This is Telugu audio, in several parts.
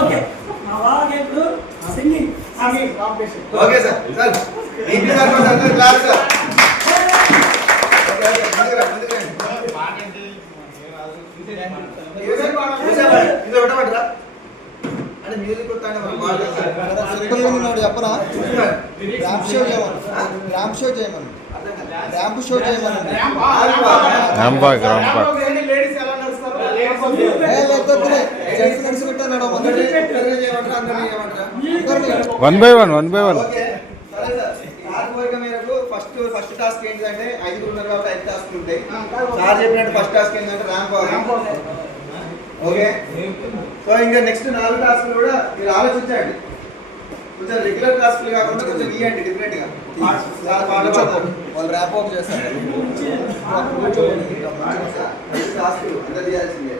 ఓకే మా బాగా ఇప్పుడు సింగింగ్ ఓకే సార్ సార్ ఏంటి సార్ అందరూ క్లాస్ సార్ అంటే మ్యూజిక్ వస్తానే మనం మాట్లాడతాం చెప్పనా ర్యాంప్ షో చేయమని ర్యాంప్ షో చేయమని ర్యాంప్ షో చేయమని జెంట్స్ కలిసి పెట్టాను one by one first task ఏంటంటే 5 ఉన్నారు కాబట్టి 5 టాస్క్ ఉంటాయి. సార్ చెప్పినట్టు ఫస్ట్ టాస్క్ ఏంటంటే ర్యాంప్. ఓకే సో ఇంకా నెక్స్ట్ 4 టాస్క్లు కూడా మీరు ఆలోచించండి. కొంచెం రెగ్యులర్ టాస్క్లు కాకుండా కొంచెం ఇవ్వండి డిఫరెంట్ గా. వాళ్ళు ర్యాంప్ వాక్ చేస్తారు. టాస్క్లు అందరూ చేయాల్సిందే.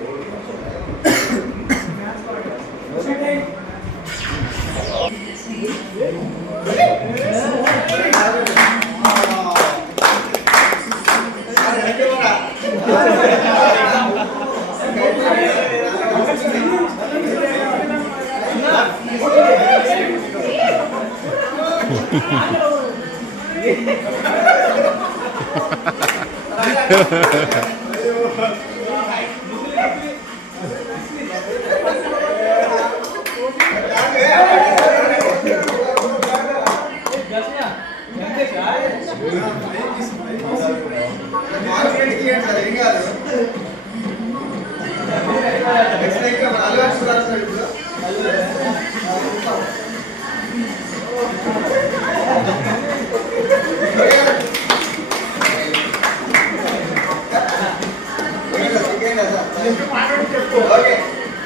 ఓకే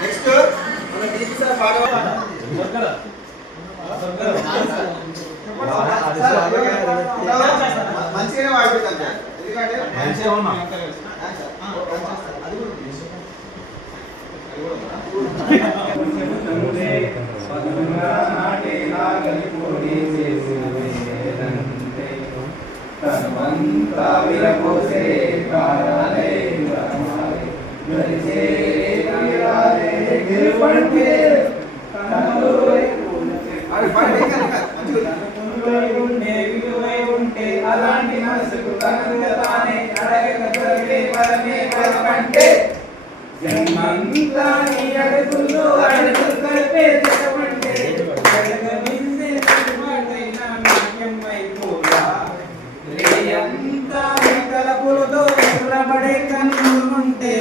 నెక్స్ట్ మన దీపి సార్ మంచిగానే వాడుతాం సార్ ఎందుకంటే మంచిగా ఉన్నా అలాంటి మనసుకు తనంగతానే అడగగలిగే పరమే పరమంటే జన్మంతా నీ అడుగుల్లో అడుగు కలిపే జగమంటే జగమిందే మాటైన నాట్యమైపోయా రేయంతా నీ తలపులతో ఎర్రబడే కన్నులుంటే